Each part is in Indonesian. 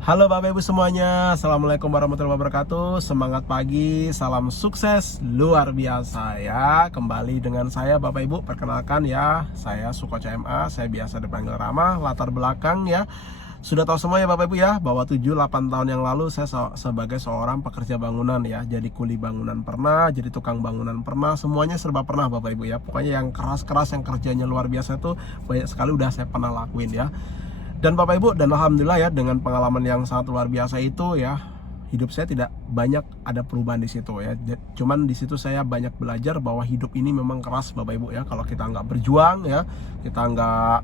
Halo Bapak Ibu semuanya, Assalamualaikum warahmatullahi wabarakatuh. Semangat pagi, salam sukses luar biasa ya. Kembali dengan saya Bapak Ibu, perkenalkan ya, saya Suko CMA, saya biasa dipanggil Rama. Latar belakang ya, sudah tahu semua ya Bapak Ibu ya, bahwa 7-8 tahun yang lalu saya sebagai seorang pekerja bangunan ya. Jadi kuli bangunan pernah, jadi tukang bangunan pernah, semuanya serba pernah Bapak Ibu ya. Pokoknya yang keras-keras, yang kerjanya luar biasa itu banyak sekali udah saya pernah lakuin ya. Dan Bapak Ibu, dan Alhamdulillah ya, dengan pengalaman yang sangat luar biasa itu ya, hidup saya tidak banyak ada perubahan di situ ya. Cuman di situ saya banyak belajar bahwa hidup ini memang keras Bapak Ibu ya. Kalau kita nggak berjuang ya, kita nggak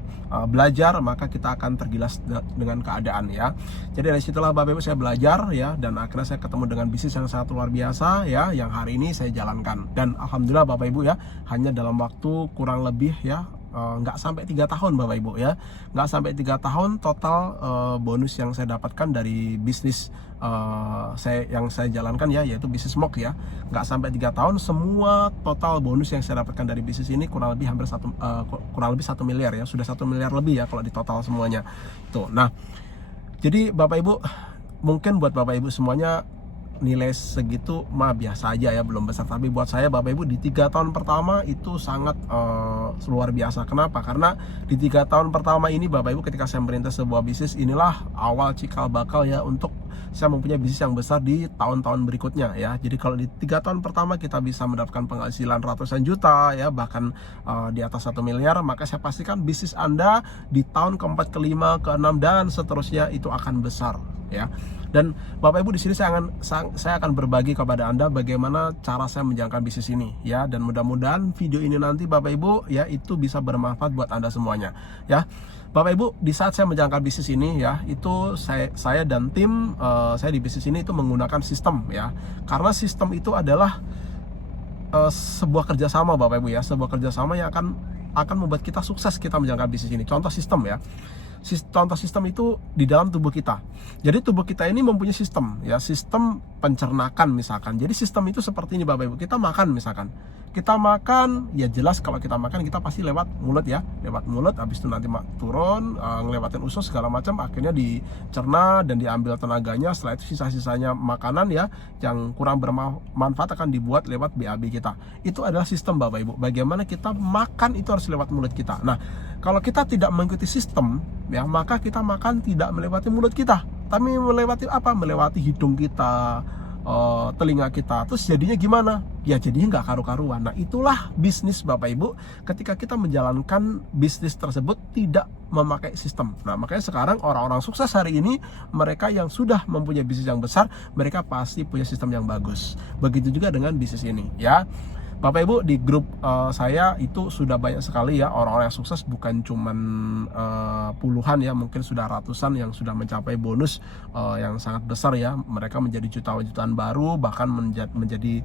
belajar, maka kita akan tergilas dengan keadaan ya. Jadi dari situlah Bapak Ibu saya belajar ya, dan akhirnya saya ketemu dengan bisnis yang sangat luar biasa ya, yang hari ini saya jalankan. Dan Alhamdulillah Bapak Ibu ya, hanya dalam waktu kurang lebih ya, nggak sampai 3 tahun Bapak Ibu ya, nggak sampai 3 tahun total bonus yang saya dapatkan dari bisnis yang saya jalankan ya, yaitu bisnis Mok ya. Nggak sampai 3 tahun, semua total bonus yang saya dapatkan dari bisnis ini kurang lebih hampir kurang lebih 1 miliar ya, sudah 1 miliar lebih ya kalau di total semuanya tuh. Nah, jadi Bapak Ibu, mungkin buat Bapak Ibu semuanya nilai segitu mah biasa aja ya, belum besar. Tapi buat saya Bapak Ibu, di 3 tahun pertama itu sangat luar biasa. Kenapa? Karena di 3 tahun pertama ini Bapak Ibu, ketika saya merintis sebuah bisnis, inilah awal cikal bakal ya untuk saya mempunyai bisnis yang besar di tahun-tahun berikutnya ya. Jadi kalau di 3 tahun pertama kita bisa mendapatkan penghasilan ratusan juta ya, bahkan di atas 1 miliar, maka saya pastikan bisnis Anda di tahun keempat, kelima, keenam, dan seterusnya itu akan besar ya. Dan Bapak Ibu, di sini saya akan berbagi kepada Anda bagaimana cara saya menjalankan bisnis ini ya, dan mudah-mudahan video ini nanti Bapak Ibu ya, itu bisa bermanfaat buat Anda semuanya ya. Bapak Ibu, di saat saya menjalankan bisnis ini ya, itu saya dan tim saya di bisnis ini itu menggunakan sistem ya. Karena sistem itu adalah sebuah kerjasama Bapak Ibu ya, sebuah kerjasama yang akan membuat kita sukses kita menjalankan bisnis ini. Contoh sistem ya. Contoh sistem itu di dalam tubuh kita. Jadi tubuh kita ini mempunyai sistem ya, sistem pencernakan misalkan. Jadi sistem itu seperti ini Bapak Ibu. Kita makan misalkan. Kita makan, ya jelas kalau kita makan kita pasti lewat mulut ya, lewat mulut, habis itu nanti turun, ngelewatin usus segala macam, akhirnya dicerna dan diambil tenaganya. Setelah itu sisa-sisanya makanan ya, yang kurang bermanfaat akan dibuat lewat BAB kita. Itu adalah sistem Bapak Ibu. Bagaimana kita makan itu harus lewat mulut kita. Nah, kalau kita tidak mengikuti sistem ya, maka kita makan tidak melewati mulut kita, tapi melewati apa? Melewati hidung kita, telinga kita. Terus jadinya gimana? Ya jadinya nggak karu-karuan. Nah, itulah bisnis Bapak Ibu, ketika kita menjalankan bisnis tersebut tidak memakai sistem. Nah, makanya sekarang orang-orang sukses hari ini, mereka yang sudah mempunyai bisnis yang besar, mereka pasti punya sistem yang bagus. Begitu juga dengan bisnis ini ya. Bapak Ibu, di grup saya itu sudah banyak sekali ya orang-orang yang sukses, bukan cuman puluhan ya, mungkin sudah ratusan yang sudah mencapai bonus yang sangat besar ya. Mereka menjadi jutaan baru, bahkan menjadi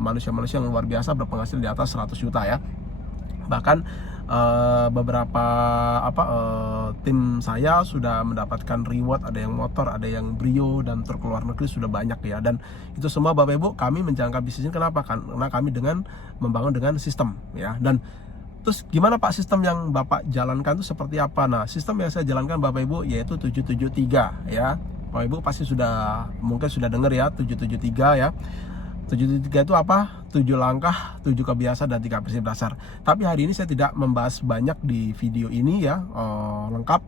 manusia-manusia yang luar biasa, berpenghasilan di atas 100 juta ya. Bahkan beberapa tim saya sudah mendapatkan reward, ada yang motor, ada yang Brio, dan truk luar negeri sudah banyak ya. Dan itu semua Bapak Ibu, kami menjalankan bisnis ini. Kenapa? Karena kami membangun dengan sistem ya. Dan terus gimana Pak sistem yang Bapak jalankan itu seperti apa? Nah, sistem yang saya jalankan Bapak Ibu yaitu 773 ya. Bapak Ibu pasti mungkin sudah dengar ya, 773 ya. 773 itu apa? 7 langkah, 7 kebiasaan, dan 3 prinsip dasar. Tapi hari ini saya tidak membahas banyak di video ini ya, lengkap,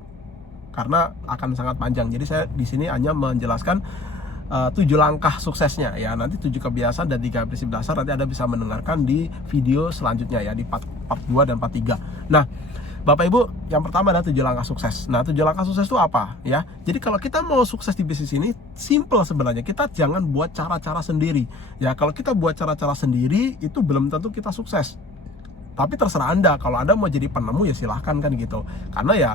karena akan sangat panjang. Jadi saya di sini hanya menjelaskan 7 langkah suksesnya ya. Nanti 7 kebiasaan dan 3 prinsip dasar nanti Anda bisa mendengarkan di video selanjutnya ya, di part 2 dan part 3. Nah, Bapak Ibu, yang pertama adalah 7 langkah sukses. Nah, 7 langkah sukses itu apa ya? Jadi kalau kita mau sukses di bisnis ini, simple sebenarnya. Kita jangan buat cara-cara sendiri ya. Kalau kita buat cara-cara sendiri, itu belum tentu kita sukses. Tapi terserah Anda. Kalau Anda mau jadi penemu ya silahkan kan gitu. Karena ya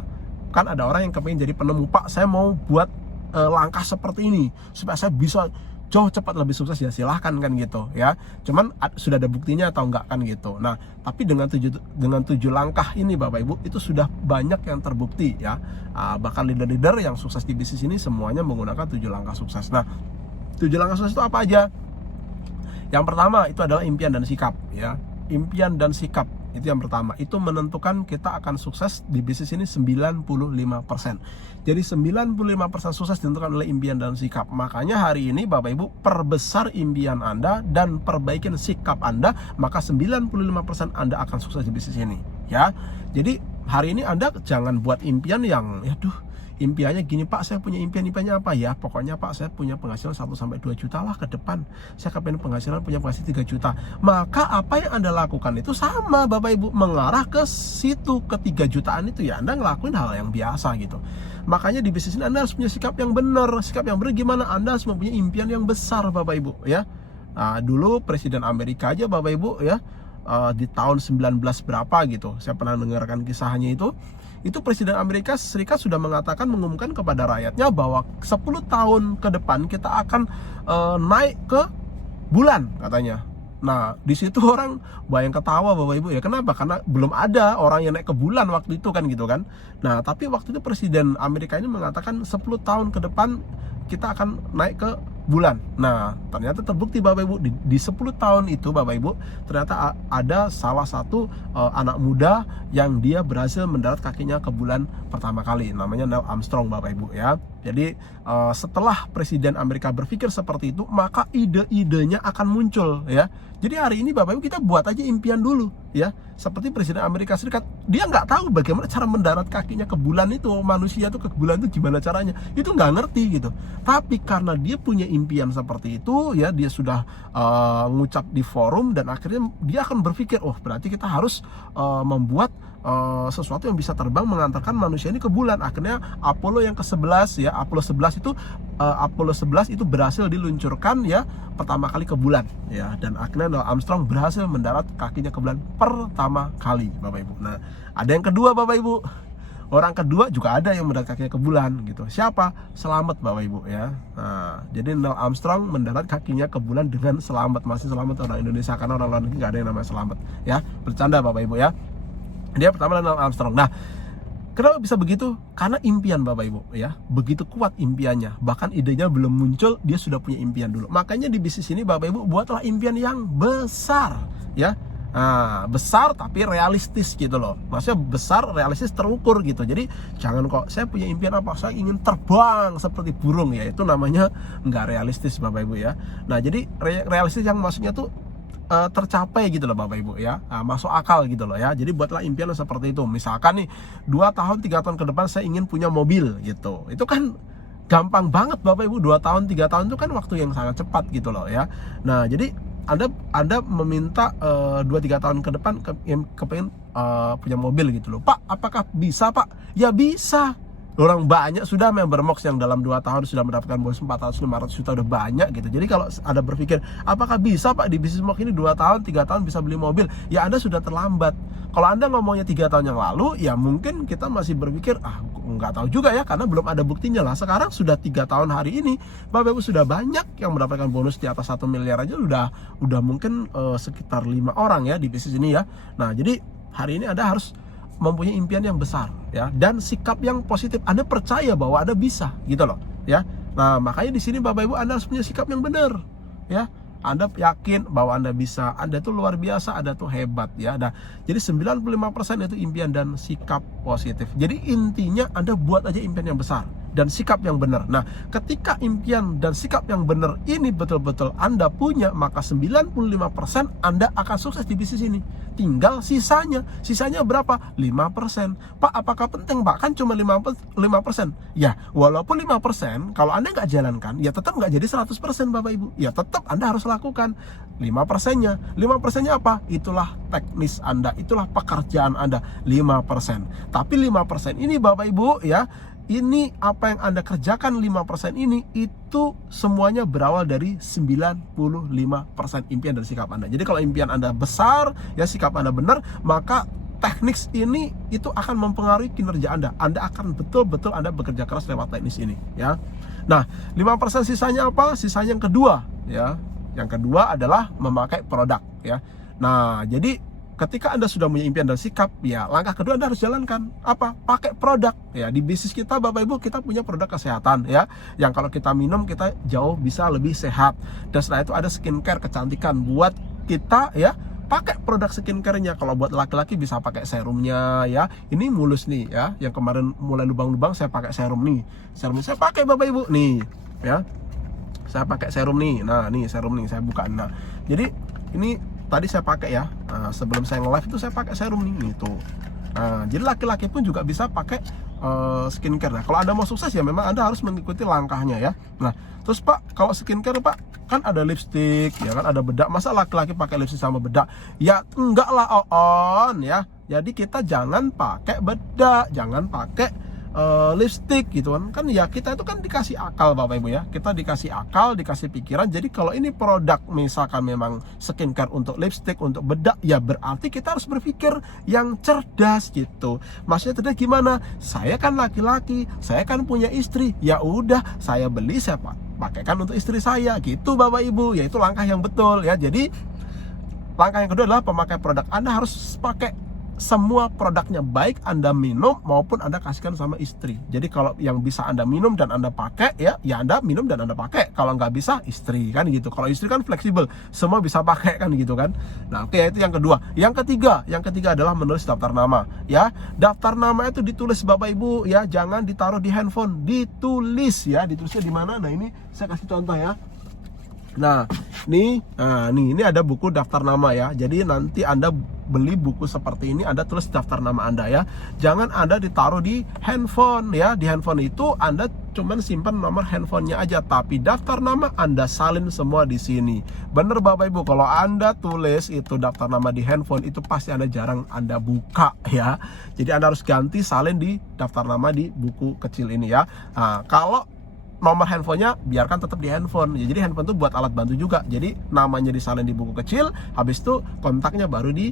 kan ada orang yang kepingin jadi penemu. Pak, saya mau buat langkah seperti ini supaya saya bisa jauh cepat lebih sukses, ya silahkan kan gitu ya. Cuman sudah ada buktinya atau enggak kan gitu. Nah, tapi dengan 7 langkah ini Bapak Ibu, itu sudah banyak yang terbukti ya. Bahkan leader-leader yang sukses di bisnis ini semuanya menggunakan 7 langkah sukses. Nah, 7 langkah sukses itu apa aja? Yang pertama itu adalah impian dan sikap ya. Impian dan sikap. Itu yang pertama. Itu menentukan kita akan sukses di bisnis ini 95%. Jadi 95% sukses ditentukan oleh impian dan sikap. Makanya hari ini Bapak Ibu perbesar impian Anda dan perbaikin sikap Anda, maka 95% Anda akan sukses di bisnis ini, ya. Jadi hari ini Anda jangan buat impian yang impiannya gini, Pak, saya punya impiannya apa ya? Pokoknya Pak, saya punya penghasilan 1-2 juta lah ke depan. Saya kepengen punya penghasilan 3 juta. Maka apa yang Anda lakukan itu sama Bapak Ibu, mengarah ke situ, ke 3 jutaan itu ya. Anda ngelakuin hal yang biasa gitu. Makanya di bisnis ini Anda harus punya sikap yang benar. Sikap yang benar gimana? Anda harus mempunyai impian yang besar Bapak Ibu, ya. Nah, dulu Presiden Amerika aja Bapak Ibu ya, di tahun 19 berapa gitu, saya pernah mendengarkan kisahnya itu Presiden Amerika Serikat sudah mengumumkan kepada rakyatnya bahwa 10 tahun ke depan kita akan naik ke bulan katanya. Nah, di situ orang bayang ketawa Bapak Ibu ya. Kenapa? Karena belum ada orang yang naik ke bulan waktu itu kan gitu kan. Nah, tapi waktu itu Presiden Amerika ini mengatakan 10 tahun ke depan kita akan naik ke bulan. Nah, ternyata terbukti Bapak Ibu di 10 tahun itu Bapak Ibu ternyata ada salah satu anak muda yang dia berhasil mendarat kakinya ke bulan pertama kali, namanya Neil Armstrong Bapak Ibu ya. Jadi setelah Presiden Amerika berpikir seperti itu, maka ide-idenya akan muncul ya. Jadi hari ini Bapak Ibu kita buat aja impian dulu ya. Seperti Presiden Amerika Serikat, dia nggak tahu bagaimana cara mendarat kakinya ke bulan itu, manusia tuh ke bulan itu gimana caranya, itu nggak ngerti gitu. Tapi karena dia punya impian seperti itu ya, dia sudah ngucap di forum dan akhirnya dia akan berpikir, oh berarti kita harus membuat sesuatu yang bisa terbang mengantarkan manusia ini ke bulan. Akhirnya Apollo yang ke-11 ya, Apollo 11 itu berhasil diluncurkan ya pertama kali ke bulan ya, dan akhirnya Neil Armstrong berhasil mendarat kakinya ke bulan pertama kali Bapak Ibu. Nah, ada yang kedua Bapak Ibu. Orang kedua juga ada yang mendarat kakinya ke bulan gitu. Siapa? Selamat Bapak Ibu ya. Nah, jadi Neil Armstrong mendarat kakinya ke bulan dengan selamat. Masih selamat orang Indonesia, karena orang luar negeri nggak ada yang namanya selamat ya. Bercanda Bapak Ibu ya. Dia pertama Neil Armstrong. Nah, kenapa bisa begitu? Karena impian Bapak Ibu ya. Begitu kuat impiannya. Bahkan idenya belum muncul, dia sudah punya impian dulu. Makanya di bisnis ini Bapak Ibu buatlah impian yang besar ya. Nah, besar tapi realistis gitu loh. Maksudnya besar, realistis, terukur gitu. Jadi jangan kok saya punya impian apa, saya ingin terbang seperti burung ya. Itu namanya nggak realistis Bapak Ibu ya. Nah, jadi realistis yang maksudnya tuh tercapai gitu loh Bapak Ibu ya. Nah, masuk akal gitu loh ya. Jadi buatlah impian seperti itu. Misalkan nih 2 tahun 3 tahun ke depan saya ingin punya mobil gitu. Itu kan gampang banget Bapak Ibu. 2 tahun 3 tahun itu kan waktu yang sangat cepat gitu loh ya. Nah, jadi Anda meminta 2-3 tahun ke depan kepengen punya mobil gitu loh. Pak, apakah bisa Pak? Ya bisa. Orang banyak sudah member Mox yang dalam 2 tahun sudah mendapatkan bonus 400-500 juta, udah banyak gitu. Jadi kalau Anda berpikir, apakah bisa Pak di bisnis Mox ini 2 tahun, 3 tahun bisa beli mobil? Ya Anda sudah terlambat. Kalau Anda ngomongnya 3 tahun yang lalu, ya mungkin kita masih berpikir, nggak tahu juga ya, karena belum ada buktinya lah. Sekarang sudah 3 tahun hari ini, Bapak Ibu sudah banyak yang mendapatkan bonus di atas 1 miliar aja, udah mungkin sekitar 5 orang ya di bisnis ini ya. Nah, jadi hari ini Anda harus mempunyai impian yang besar ya, dan sikap yang positif. Anda percaya bahwa Anda bisa gitu loh ya. Nah, makanya di sini Bapak Ibu Anda harus punya sikap yang benar ya. Anda yakin bahwa Anda bisa, Anda tuh luar biasa, Anda tuh hebat ya. Nah, jadi 95% itu impian dan sikap positif. Jadi intinya Anda buat aja impian yang besar dan sikap yang benar. Nah, ketika impian dan sikap yang benar ini betul-betul Anda punya, maka 95% Anda akan sukses di bisnis ini. Tinggal sisanya berapa? 5%. Pak, apakah penting Pak? Kan cuma 5%. Ya, walaupun 5%, kalau Anda nggak jalankan, ya tetap nggak jadi 100% Bapak Ibu. Ya tetap Anda harus lakukan 5%-nya. 5%-nya apa? Itulah teknis Anda, itulah pekerjaan Anda, 5%. Tapi 5% ini Bapak Ibu ya, ini apa yang Anda kerjakan 5% ini, itu semuanya berawal dari 95% impian dan sikap Anda. Jadi kalau impian Anda besar, ya sikap Anda benar, maka teknik ini itu akan mempengaruhi kinerja Anda. Anda akan betul-betul Anda bekerja keras lewat teknis ini ya. Nah, 5% sisanya apa? Sisanya yang kedua ya. Yang kedua adalah memakai produk ya. Nah, jadi ketika Anda sudah punya impian dan sikap, ya langkah kedua Anda harus jalankan apa? Pakai produk ya. Di bisnis kita Bapak Ibu, kita punya produk kesehatan ya, yang kalau kita minum kita jauh bisa lebih sehat. Dan setelah itu ada skincare kecantikan buat kita ya, pakai produk skincare-nya. Kalau buat laki-laki bisa pakai serumnya ya. Ini mulus nih ya, yang kemarin mulai lubang-lubang saya pakai serum nih. Serumnya saya pakai Bapak Ibu nih ya. Saya pakai serum nih. Nah, nih serum nih saya buka. Nah, jadi ini tadi saya pakai ya. Nah, sebelum saya nge-live itu saya pakai serum nih tuh. Nah, jadi laki-laki pun juga bisa pakai skincare. Nah, kalau Anda mau sukses ya memang Anda harus mengikuti langkahnya ya. Nah, terus Pak, kalau skincare Pak, kan ada lipstick, ya kan ada bedak. Masa laki-laki pakai lipstick sama bedak? Ya enggak lah, on ya. Jadi kita jangan pakai bedak, jangan pakai lipstick gitu kan ya. Kita itu kan dikasih akal Bapak Ibu ya, kita dikasih akal, dikasih pikiran. Jadi kalau ini produk misalkan memang skincare untuk lipstick, untuk bedak, ya berarti kita harus berpikir yang cerdas gitu. Maksudnya cerdas gimana? Saya kan laki-laki, saya kan punya istri, ya udah saya beli, saya pakaikan untuk istri saya gitu Bapak Ibu. Ya itu langkah yang betul ya. Jadi langkah yang kedua adalah pemakai produk. Anda harus pakai semua produknya, baik Anda minum maupun Anda kasihkan sama istri. Jadi kalau yang bisa Anda minum dan Anda pakai ya Anda minum dan Anda pakai. Kalau nggak bisa, istri kan gitu. Kalau istri kan fleksibel, semua bisa pakai kan gitu kan. Nah oke, itu yang kedua. Yang ketiga adalah menulis daftar nama ya. Daftar nama itu ditulis Bapak Ibu ya, jangan ditaruh di handphone, ditulis ya. Ditulisnya di mana? Nah ini saya kasih contoh ya. Nah ini ada buku daftar nama ya. Jadi nanti Anda beli buku seperti ini, Anda tulis daftar nama Anda ya. Jangan Anda ditaruh di handphone ya. Di handphone itu Anda cuman simpan nomor handphonenya aja, tapi daftar nama Anda salin semua di sini. Bener Bapak Ibu, kalau Anda tulis itu daftar nama di handphone, itu pasti Anda jarang Anda buka ya. Jadi Anda harus ganti salin di daftar nama di buku kecil ini ya. Nah, kalau nomor handphonenya biarkan tetap di handphone. Jadi handphone itu buat alat bantu juga. Jadi namanya disalin di buku kecil, habis itu kontaknya baru di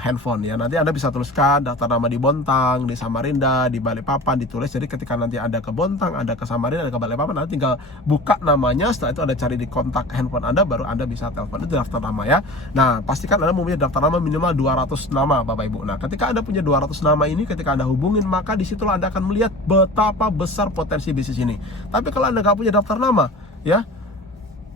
handphone ya. Nanti Anda bisa tuliskan daftar nama di Bontang, di Samarinda, di Balikpapan, ditulis. Jadi ketika nanti Anda ke Bontang, Anda ke Samarinda, Anda ke Balikpapan, nanti tinggal buka namanya. Setelah itu Anda cari di kontak handphone Anda, baru Anda bisa telepon. Itu daftar nama ya. Nah, pastikan Anda mempunyai daftar nama minimal 200 nama Bapak Ibu. Nah, ketika Anda punya 200 nama ini, ketika Anda hubungin, maka disitulah Anda akan melihat betapa besar potensi bisnis ini. Tapi kalau Anda nggak punya daftar nama ya,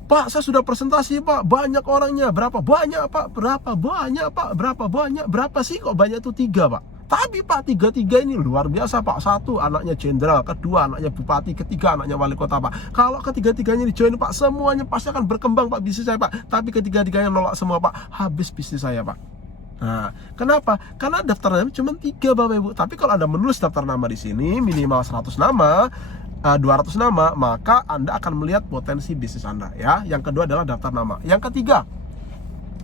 Pak, saya sudah presentasi Pak, banyak orangnya, berapa banyak Pak, berapa banyak Pak, berapa banyak, berapa sih kok banyak itu 3 Pak. Tapi Pak, 3 ini luar biasa Pak. 1 anaknya jenderal, kedua anaknya bupati, ketiga anaknya wali kota Pak. Kalau ketiga-tiganya dijoin Pak, semuanya pasti akan berkembang Pak bisnis saya Pak. Tapi ketiga-tiganya nolak semua Pak, habis bisnis saya Pak. Nah, kenapa? Karena daftar nama cuma 3 Bapak Ibu. Tapi kalau Anda menulis daftar nama di sini minimal 100 nama, 200 nama, maka Anda akan melihat potensi bisnis Anda ya. Yang kedua adalah daftar nama. Yang ketiga,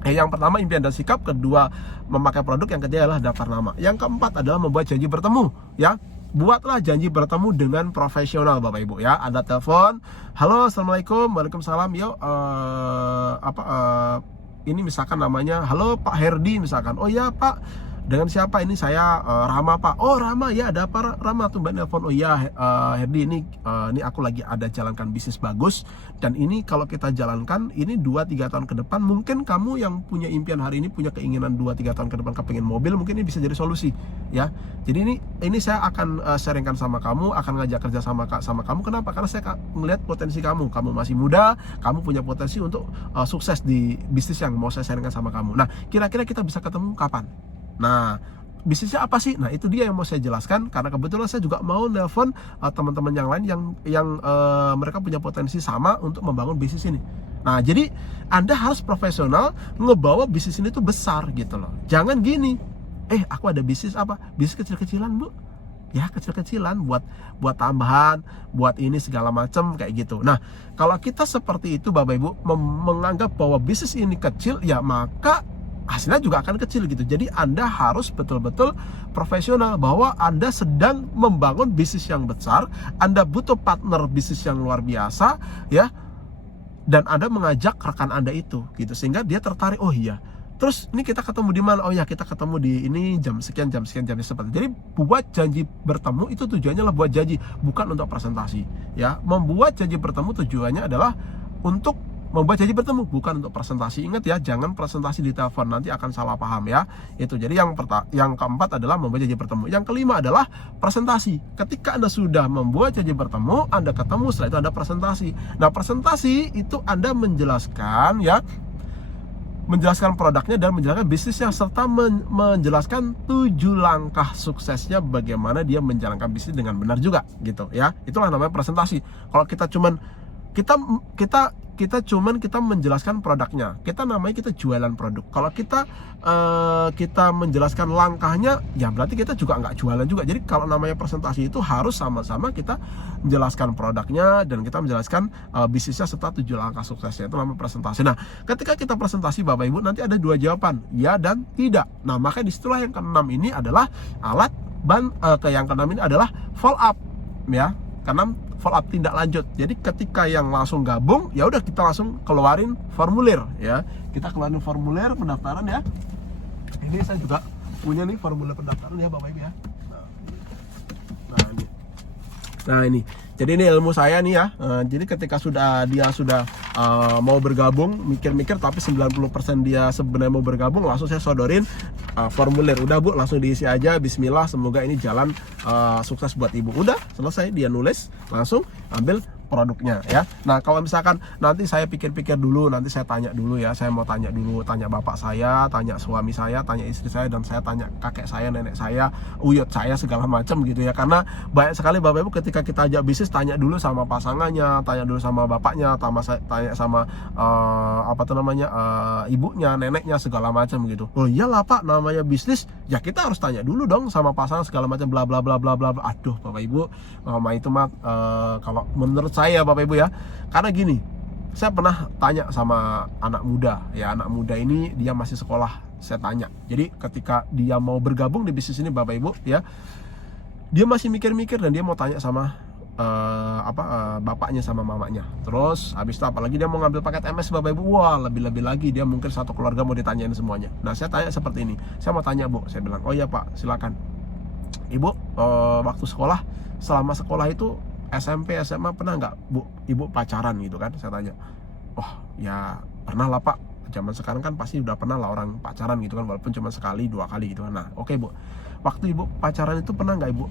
yang pertama impian dan sikap, kedua memakai produk, yang ketiga adalah daftar nama. Yang keempat adalah membuat janji bertemu ya. Buatlah janji bertemu dengan profesional Bapak Ibu ya. Anda telepon, halo assalamualaikum, waalaikumsalam, yuk ini misalkan namanya, halo Pak Herdi misalkan. Oh ya Pak, dengan siapa ini? Saya Rama Pak. Oh Rama, ya ada apa Rama tuh Mbak nelfon? Oh ya Herdi, ini aku lagi ada jalankan bisnis bagus, dan ini kalau kita jalankan ini 2-3 tahun ke depan, mungkin kamu yang punya impian hari ini, punya keinginan 2-3 tahun ke depan kepengen mobil, mungkin ini bisa jadi solusi ya. Jadi ini saya akan sharingkan sama kamu, akan ngajak kerja sama kamu. Kenapa? Karena saya melihat potensi kamu masih muda, kamu punya potensi untuk sukses di bisnis yang mau saya sharingkan sama kamu. Nah, kira-kira kita bisa ketemu kapan? Nah, bisnisnya apa sih? Nah, itu dia yang mau saya jelaskan, karena kebetulan saya juga mau nelpon teman-teman yang lain yang mereka punya potensi sama untuk membangun bisnis ini. Nah, jadi Anda harus profesional ngebawa bisnis ini tuh besar gitu loh. Jangan gini, aku ada bisnis apa? Bisnis kecil-kecilan Bu. Ya, kecil-kecilan buat tambahan, buat ini segala macam kayak gitu. Nah, kalau kita seperti itu Bapak Ibu, menganggap bahwa bisnis ini kecil, ya maka hasilnya juga akan kecil gitu. Jadi Anda harus betul-betul profesional bahwa Anda sedang membangun bisnis yang besar, Anda butuh partner bisnis yang luar biasa ya, dan Anda mengajak rekan Anda itu gitu, sehingga dia tertarik. Oh iya, terus ini kita ketemu di mana? Oh ya, kita ketemu di ini jam sekian seperti. Jadi buat janji bertemu itu tujuannya adalah buat janji, bukan untuk presentasi ya. Membuat janji bertemu tujuannya adalah untuk membuat janji bertemu, bukan untuk presentasi. Ingat ya, jangan presentasi di telepon, nanti akan salah paham ya. Itu jadi yang keempat adalah membuat janji bertemu. Yang kelima adalah presentasi. Ketika Anda sudah membuat janji bertemu, Anda ketemu, setelah itu Anda presentasi. Nah, presentasi itu Anda menjelaskan ya menjelaskan produknya dan menjelaskan bisnisnya, serta menjelaskan 7 langkah suksesnya bagaimana dia menjalankan bisnis dengan benar juga gitu ya. Itulah namanya presentasi. Kalau kita cuman kita menjelaskan produknya, kita jualan produk. Kalau kita menjelaskan langkahnya, ya berarti kita juga nggak jualan juga. Jadi kalau namanya presentasi itu harus sama-sama kita menjelaskan produknya dan kita menjelaskan bisnisnya serta 7 langkah suksesnya. Itu namanya presentasi. Nah, ketika kita presentasi Bapak Ibu, nanti ada 2 jawaban, ya dan tidak. Nah, makanya disitulah yang keenam ini adalah yang keenam ini adalah follow up ya. Keenam, follow up, tindak lanjut. Jadi ketika yang langsung gabung, ya udah kita langsung keluarin formulir ya. Kita keluarin formulir pendaftaran ya. Ini saya juga punya nih formulir pendaftaran ya Bapak Ibu ya. Nah ini. Jadi ini ilmu saya nih ya. Jadi ketika dia sudah mau bergabung, mikir-mikir tapi 90% dia sebenarnya mau bergabung, langsung saya sodorin formulir. Udah Bu, langsung diisi aja. Bismillah, semoga ini jalan sukses buat Ibu. Udah selesai, dia nulis, langsung ambil produknya ya. Nah, kalau misalkan nanti saya pikir-pikir dulu, nanti saya tanya dulu ya. Saya mau tanya dulu, tanya bapak saya, tanya suami saya, tanya istri saya, dan saya tanya kakek saya, nenek saya, uyut saya, segala macam gitu ya. Karena banyak sekali Bapak Ibu ketika kita ajak bisnis, tanya dulu sama pasangannya, tanya dulu sama bapaknya, tanya sama ibunya, neneknya, segala macam gitu. Oh iyalah Pak, namanya bisnis, ya kita harus tanya dulu dong sama pasangan segala macam, bla bla bla bla bla. Aduh Bapak Ibu, itu mah kalau menurut saya Bapak Ibu ya, karena gini, saya pernah tanya sama anak muda ya. Anak muda ini dia masih sekolah, saya tanya. Jadi ketika dia mau bergabung di bisnis ini Bapak Ibu ya, dia masih mikir-mikir dan dia mau tanya sama bapaknya sama mamanya. Terus habis itu apalagi dia mau ngambil paket MS Bapak Ibu, wah lebih-lebih lagi, dia mungkin satu keluarga mau ditanyain semuanya. Nah saya tanya seperti ini, saya mau tanya Bu, saya bilang, oh iya Pak silakan Ibu, waktu sekolah, selama sekolah itu SMP, SMA pernah nggak Bu, Ibu pacaran gitu kan? Saya tanya. Oh ya pernah lah Pak. Zaman sekarang kan pasti udah pernah lah orang pacaran gitu kan, walaupun cuma sekali, 2 kali gitu kan. Nah oke Bu, waktu Ibu pacaran itu pernah nggak Ibu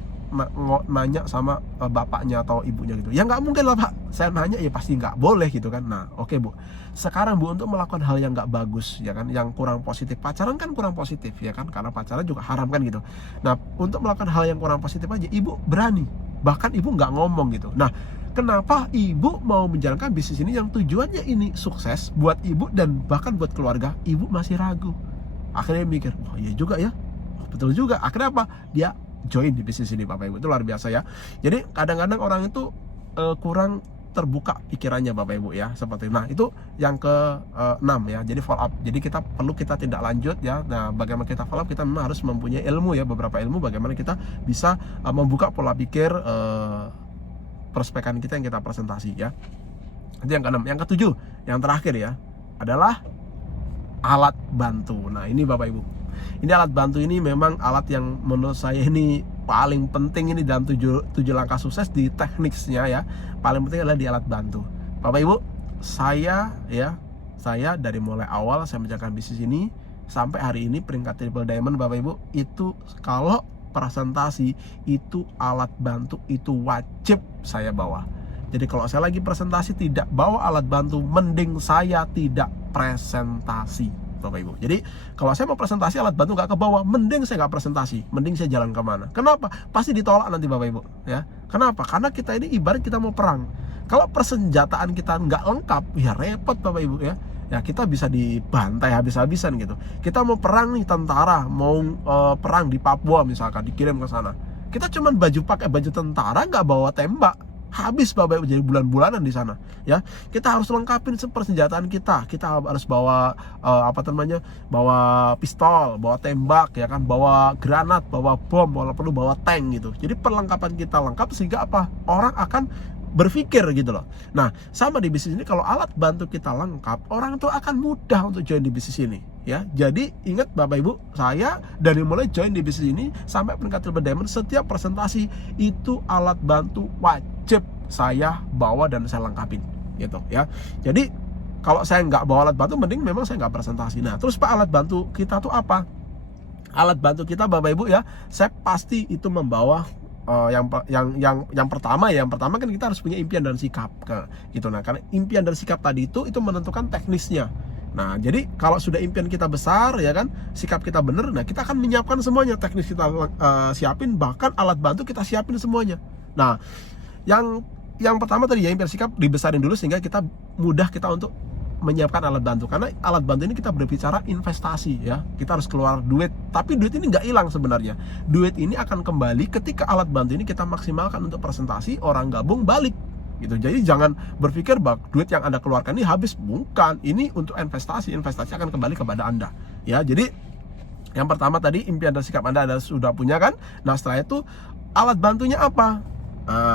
nanya sama bapaknya atau ibunya gitu? Ya nggak mungkin lah Pak, saya nanya ya pasti nggak boleh gitu kan. Nah oke Bu, sekarang Bu, untuk melakukan hal yang nggak bagus ya kan, yang kurang positif, pacaran kan kurang positif ya kan, karena pacaran juga haram kan gitu. Nah untuk melakukan hal yang kurang positif aja Ibu berani, bahkan Ibu nggak ngomong gitu. Nah kenapa Ibu mau menjalankan bisnis ini yang tujuannya ini sukses buat Ibu dan bahkan buat keluarga, Ibu masih ragu? Akhirnya mikir, oh iya juga ya, oh, betul juga. Akhirnya apa? Dia join di bisnis ini Bapak Ibu. Itu luar biasa ya. Jadi kadang-kadang orang itu kurang terbuka pikirannya Bapak Ibu ya, seperti itu. Nah itu yang ke-6 ya. Jadi follow up. Jadi kita tindak lanjut ya. Nah bagaimana kita follow up, kita memang harus mempunyai ilmu ya, beberapa ilmu bagaimana kita bisa membuka pola pikir prospekan kita yang kita presentasi ya. Itu yang ke-6. Yang ke-7, yang terakhir ya, adalah alat bantu. Nah ini Bapak Ibu, ini alat bantu ini memang alat yang menurut saya ini paling penting ini dalam 7 langkah sukses di tekniknya ya. Paling penting adalah di alat bantu. Bapak Ibu, saya dari mulai awal saya menjalankan bisnis ini sampai hari ini peringkat triple diamond Bapak Ibu, itu kalau presentasi itu alat bantu itu wajib saya bawa. Jadi kalau saya lagi presentasi tidak bawa alat bantu, mending saya tidak presentasi Bapak Ibu. Jadi kalau saya mau presentasi alat bantu nggak kebawa, mending saya nggak presentasi, mending saya jalan kemana. Kenapa? Pasti ditolak nanti Bapak Ibu ya. Kenapa? Karena kita ini ibarat kita mau perang. Kalau persenjataan kita nggak lengkap, ya repot Bapak Ibu ya. Ya kita bisa dibantai habis-habisan gitu. Kita mau perang nih, tentara mau perang di Papua misalkan, dikirim ke sana. Kita cuman pakai baju tentara, nggak bawa tembak, habis Bapak Ibu, jadi bulan-bulanan di sana ya. Kita harus lengkapin persenjataan kita. Kita harus bawa bawa pistol, bawa tembak ya kan, bawa granat, bawa bom, kalau perlu bawa tank gitu. Jadi perlengkapan kita lengkap sehingga apa? Orang akan berpikir gitu loh. Nah sama di bisnis ini, kalau alat bantu kita lengkap, orang tuh akan mudah untuk join di bisnis ini ya. Jadi ingat Bapak Ibu, saya dari mulai join di bisnis ini sampai peringkat triple diamond, setiap presentasi itu alat bantu wajib saya bawa dan saya lengkapin gitu ya. Jadi kalau saya nggak bawa alat bantu, mending memang saya nggak presentasi. Nah terus Pak, alat bantu kita tuh apa? Alat bantu kita Bapak Ibu ya, saya pasti itu membawa yang pertama kan kita harus punya impian dan sikap gitu. Nah karena impian dan sikap tadi itu menentukan teknisnya Nah, jadi kalau sudah impian kita besar ya kan, sikap kita benar, nah kita akan menyiapkan semuanya, teknis kita siapin, bahkan alat bantu kita siapin semuanya. Nah, yang pertama tadi ya, impian sikap dibesarin dulu sehingga kita mudah kita untuk menyiapkan alat bantu. Karena alat bantu ini kita berbicara investasi ya, kita harus keluar duit, tapi duit ini nggak hilang sebenarnya. Duit ini akan kembali ketika alat bantu ini kita maksimalkan untuk presentasi, orang gabung balik gitu. Jadi jangan berpikir bahwa duit yang Anda keluarkan ini habis, bukan. Ini untuk investasi akan kembali kepada Anda ya. Jadi yang pertama tadi, impian dan sikap Anda sudah punya kan. Nah, setelah itu alat bantunya apa?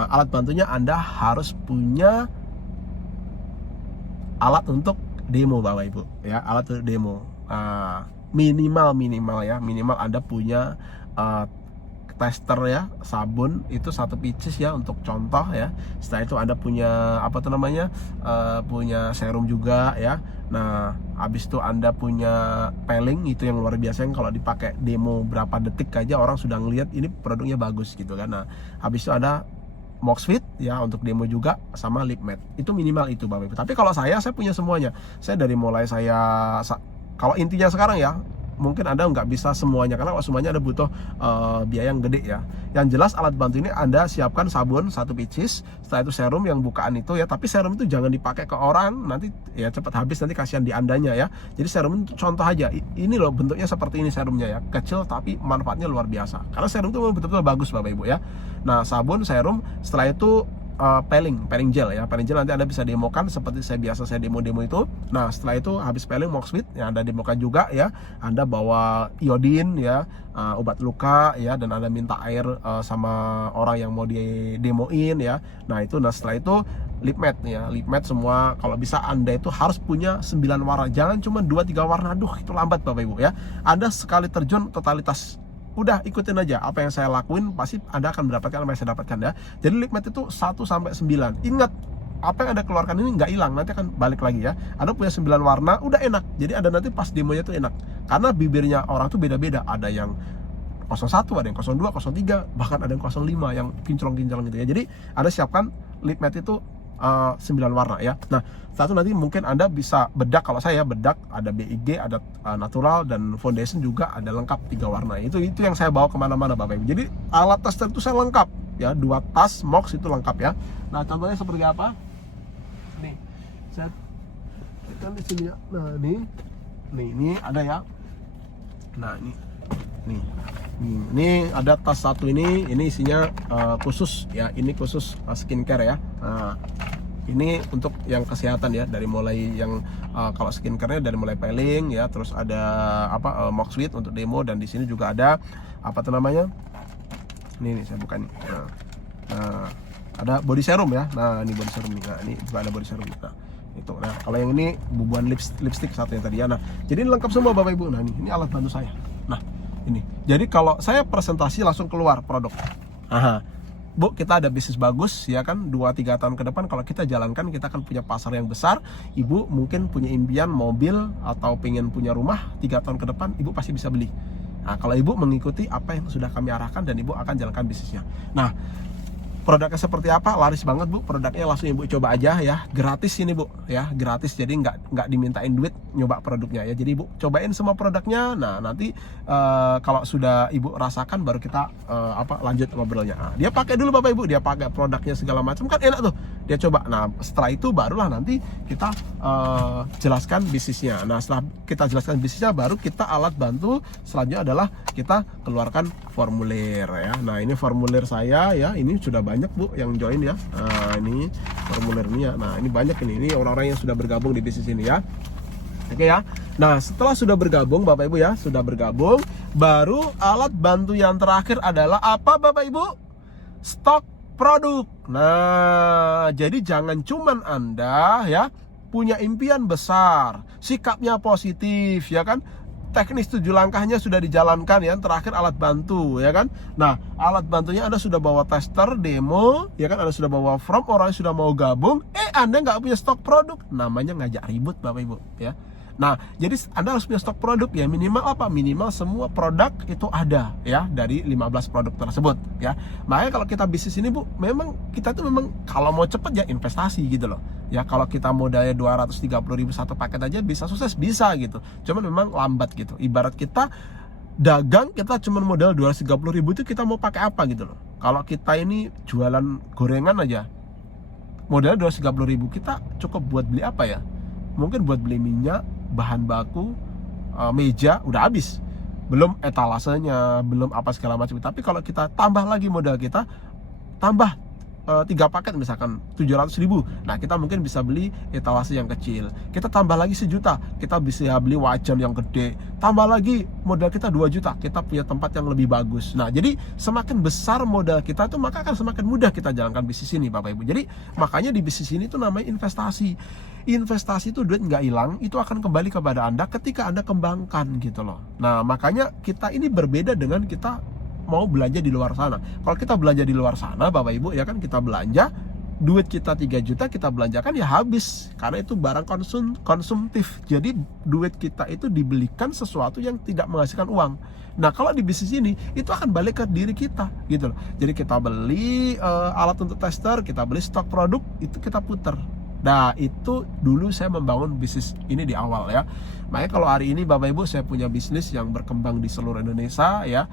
Alat bantunya Anda harus punya alat untuk demo Bapak Ibu ya, alat untuk demo. Minimal Anda punya tester ya, sabun itu 1 pieces ya untuk contoh ya. Setelah itu Anda punya punya serum juga ya. Nah, habis itu Anda punya peeling, itu yang luar biasa, yang kalau dipakai demo berapa detik aja orang sudah ngelihat ini produknya bagus gitu kan. Nah, habis itu ada Moxfit ya untuk demo juga, sama lip matte. Itu minimal itu Bapak Ibu. Tapi kalau saya punya semuanya. Saya dari mulai kalau intinya sekarang ya, mungkin Anda nggak bisa semuanya, karena kalau semuanya Anda butuh biaya yang gede ya. Yang jelas alat bantu ini Anda siapkan sabun 1 pieces, setelah itu serum yang bukaan itu ya, tapi serum itu jangan dipakai ke orang, nanti ya cepat habis, nanti kasihan di Andanya ya. Jadi serum itu contoh aja, ini loh bentuknya seperti ini serumnya ya, kecil tapi manfaatnya luar biasa. Karena serum itu betul-betul bagus Bapak Ibu ya. Nah, sabun, serum, setelah itu peeling gel ya. Peeling gel nanti Anda bisa demokan seperti saya demo itu. Nah, setelah itu habis peeling Moxfit yang Anda demokan juga ya. Anda bawa iodin ya, obat luka ya, dan Anda minta air sama orang yang mau didemoin ya. Nah, setelah itu lip matte ya. Lip matte semua kalau bisa Anda itu harus punya 9 warna. Jangan cuma 2-3 warna. Aduh, itu lambat Bapak Ibu ya. Anda sekali terjun totalitas, udah ikutin aja apa yang saya lakuin, pasti Anda akan mendapatkan apa yang saya dapatkan ya. Jadi lip matte itu 1-9. Ingat, apa yang Anda keluarkan ini nggak hilang, nanti akan balik lagi ya. Anda punya 9 warna, udah enak. Jadi Anda nanti pas demonya tuh enak. Karena bibirnya orang tuh beda-beda. Ada yang 01, ada yang 02, 03, bahkan ada yang 05 yang kinclong-kinclong gitu ya. Jadi Anda siapkan lip matte itu 9 warna ya. Nah, satu nanti mungkin Anda bisa bedak. Kalau saya bedak ada BIG, ada natural, dan foundation juga ada lengkap 3 warna. Itu yang saya bawa kemana-mana Bapak Ibu. Jadi alat tester itu saya lengkap ya, 2 tas Mox itu lengkap ya. Nah, contohnya seperti apa? Nih, saya tekan di sini ya. Nah, ini ada ya. Nah, ini ada tas satu, ini isinya khusus ya, ini khusus skincare ya. Nah, ini untuk yang kesehatan ya, dari mulai yang kalau skincare-nya dari mulai peeling ya, terus ada Moxfit untuk demo, dan di sini juga ada ini saya buka nih. Nah, ada body serum ya. Nah, ini body serum nih. Nah, ini juga ada body serum. Nah, itu. Nah, kalau yang ini bubuhan lipstick satu yang tadi ya. Nah, jadi ini lengkap semua Bapak Ibu. Nah, ini alat bantu saya. Nah, ini. Jadi kalau saya presentasi langsung keluar produk. Bu, kita ada bisnis bagus ya kan, 2-3 tahun ke depan kalau kita jalankan, kita akan punya pasar yang besar. Ibu mungkin punya impian mobil atau pengen punya rumah, 3 tahun ke depan Ibu pasti bisa beli. Nah, kalau Ibu mengikuti apa yang sudah kami arahkan, dan Ibu akan jalankan bisnisnya. Nah, produknya seperti apa? Laris banget Bu, produknya langsung Ibu coba aja ya, gratis ini Bu ya, gratis. Jadi nggak dimintain duit nyoba produknya ya. Jadi Ibu cobain semua produknya. Nah, nanti kalau sudah Ibu rasakan, baru kita lanjut ngobrolnya. Nah, dia pakai dulu Bapak Ibu, dia pakai produknya segala macam kan enak tuh, dia coba. Nah, setelah itu barulah nanti kita jelaskan bisnisnya. Nah, setelah kita jelaskan bisnisnya, baru kita alat bantu selanjutnya adalah kita keluarkan formulir ya. Nah, ini formulir saya ya, ini sudah banyak Bu yang join ya. Nah, ini formulirnya. Nah, ini banyak ini orang-orang yang sudah bergabung di bisnis ini ya. Oke ya. Nah, setelah sudah bergabung Bapak Ibu ya, sudah bergabung, baru alat bantu yang terakhir adalah apa Bapak Ibu? Stok produk. Nah, jadi jangan cuman Anda ya punya impian besar, sikapnya positif ya kan, teknis 7 langkahnya sudah dijalankan ya, terakhir alat bantu ya kan. Nah, alat bantunya Anda sudah bawa tester, demo ya kan, Anda sudah bawa form, orang sudah mau gabung, Anda nggak punya stok produk, namanya ngajak ribut Bapak Ibu ya. Nah, jadi Anda harus punya stok produk ya, minimal apa? Minimal semua produk itu ada ya, dari 15 produk tersebut ya. Makanya kalau kita bisnis ini Bu, memang kita tuh memang kalau mau cepet ya investasi gitu loh Ya kalau kita modalnya 230.000 satu paket aja bisa sukses, bisa gitu. Cuman memang lambat gitu. Ibarat kita dagang, kita cuma modal 230.000 itu kita mau pakai apa gitu loh. Kalau kita ini jualan gorengan aja modalnya 230.000, kita cukup buat beli apa ya? Mungkin buat beli minyak, bahan baku, meja, udah habis. Belum etalasenya, belum apa segala macam. Tapi kalau kita tambah lagi modal kita, tambah 3 paket misalkan 700.000. Nah kita mungkin bisa beli etalase yang kecil. Kita tambah lagi 1 juta, kita bisa beli wajan yang gede. Tambah lagi modal kita 2 juta, kita punya tempat yang lebih bagus. Nah jadi semakin besar modal kita itu, maka akan semakin mudah kita jalankan bisnis ini Bapak Ibu. Jadi makanya di bisnis ini itu namanya investasi. Investasi itu duit nggak hilang, itu akan kembali kepada Anda ketika Anda kembangkan gitu loh. Nah makanya kita ini berbeda dengan kita mau belanja di luar sana. Kalau kita belanja di luar sana Bapak Ibu ya kan, kita belanja duit kita 3 juta, kita belanjakan ya habis, karena itu barang konsumtif. Jadi duit kita itu dibelikan sesuatu yang tidak menghasilkan uang. Nah kalau di bisnis ini itu akan balik ke diri kita gitu loh. Jadi kita beli alat untuk tester, kita beli stok produk, itu kita puter. Nah itu dulu saya membangun bisnis ini di awal ya. Makanya kalau hari ini Bapak Ibu saya punya bisnis yang berkembang di seluruh Indonesia ya,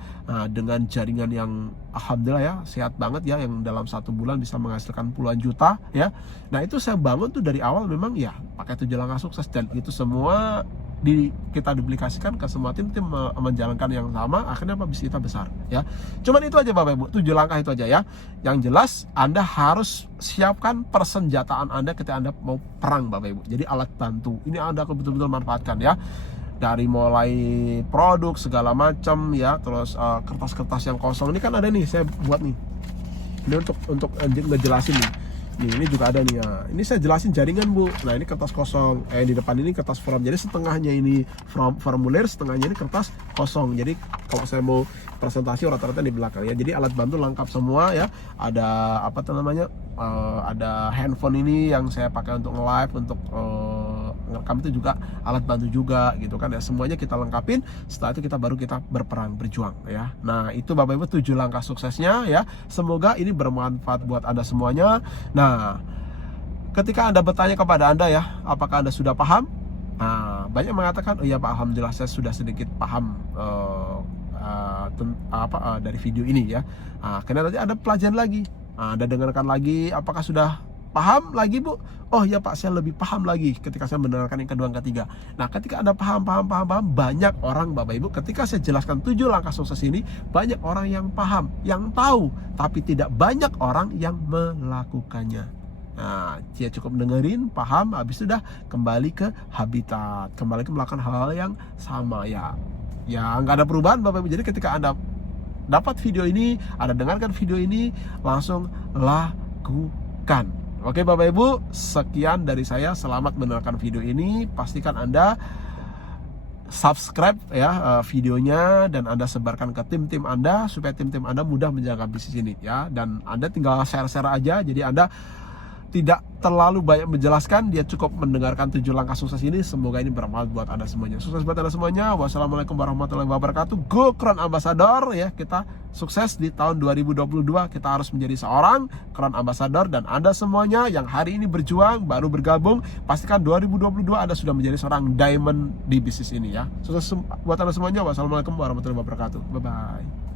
dengan jaringan yang alhamdulillah ya sehat banget ya, yang dalam 1 bulan bisa menghasilkan puluhan juta ya. Nah itu saya bangun tuh dari awal memang ya pakai 7 langkah sukses, dan itu semua kita duplikasikan ke semua tim menjalankan yang sama, akhirnya apa, bisnis kita besar ya. Cuman itu aja Bapak Ibu, 7 langkah itu aja ya. Yang jelas Anda harus siapkan persenjataan Anda ketika Anda mau perang Bapak Ibu. Jadi alat bantu ini Anda betul-betul manfaatkan ya, dari mulai produk segala macam ya. Terus kertas-kertas yang kosong ini kan ada nih, saya buat nih ini untuk ngejelasin nih. Ini juga ada nih ya. Ini saya jelasin jaringan Bu. Nah ini kertas kosong. Di depan ini kertas form. Jadi setengahnya ini formulir, setengahnya ini kertas kosong. Jadi kalau saya mau presentasi rata-rata di belakang ya. Jadi alat bantu lengkap semua ya. Ada apa tuh namanya? Ada handphone ini yang saya pakai untuk nge-live, untuk ngerekam, itu juga alat bantu juga gitu kan ya. Semuanya kita lengkapin. Setelah itu baru kita berperang, berjuang ya. Nah itu Bapak Ibu 7 langkah suksesnya ya. Semoga ini bermanfaat buat Anda semuanya. Nah ketika Anda bertanya kepada Anda ya, apakah Anda sudah paham? Nah banyak mengatakan, oh iya Pak, alhamdulillah saya sudah sedikit paham dari video ini ya. Karena nanti ada pelajaran lagi, Anda dengarkan lagi, apakah sudah paham lagi Bu? Oh ya Pak, saya lebih paham lagi ketika saya mendengarkan yang kedua, yang ketiga. Nah ketika Anda paham, banyak orang Bapak Ibu, ketika saya jelaskan 7 langkah sukses ini, banyak orang yang paham, yang tahu, tapi tidak banyak orang yang melakukannya. Nah dia cukup dengerin, paham, habis itu dah kembali ke habitat, kembali ke melakukan hal-hal yang sama ya. Ya nggak ada perubahan Bapak Ibu. Jadi ketika Anda dapat video ini, Anda dengarkan video ini, langsung lakukan. Oke Bapak Ibu, sekian dari saya. Selamat menonton video ini. Pastikan Anda subscribe ya videonya, dan Anda sebarkan ke tim-tim Anda supaya tim-tim Anda mudah menjalankan bisnis ini ya. Dan Anda tinggal share-share aja. Jadi Anda tidak terlalu banyak menjelaskan, dia cukup mendengarkan 7 langkah sukses ini. Semoga ini bermanfaat buat Anda semuanya. Sukses buat Anda semuanya. Wassalamualaikum warahmatullahi wabarakatuh. Go Crown Ambassador ya. Kita sukses di tahun 2022. Kita harus menjadi seorang Crown Ambassador. Dan Anda semuanya yang hari ini berjuang, baru bergabung, pastikan 2022 Anda sudah menjadi seorang diamond di bisnis ini ya. Sukses buat Anda semuanya. Wassalamualaikum warahmatullahi wabarakatuh. Bye bye.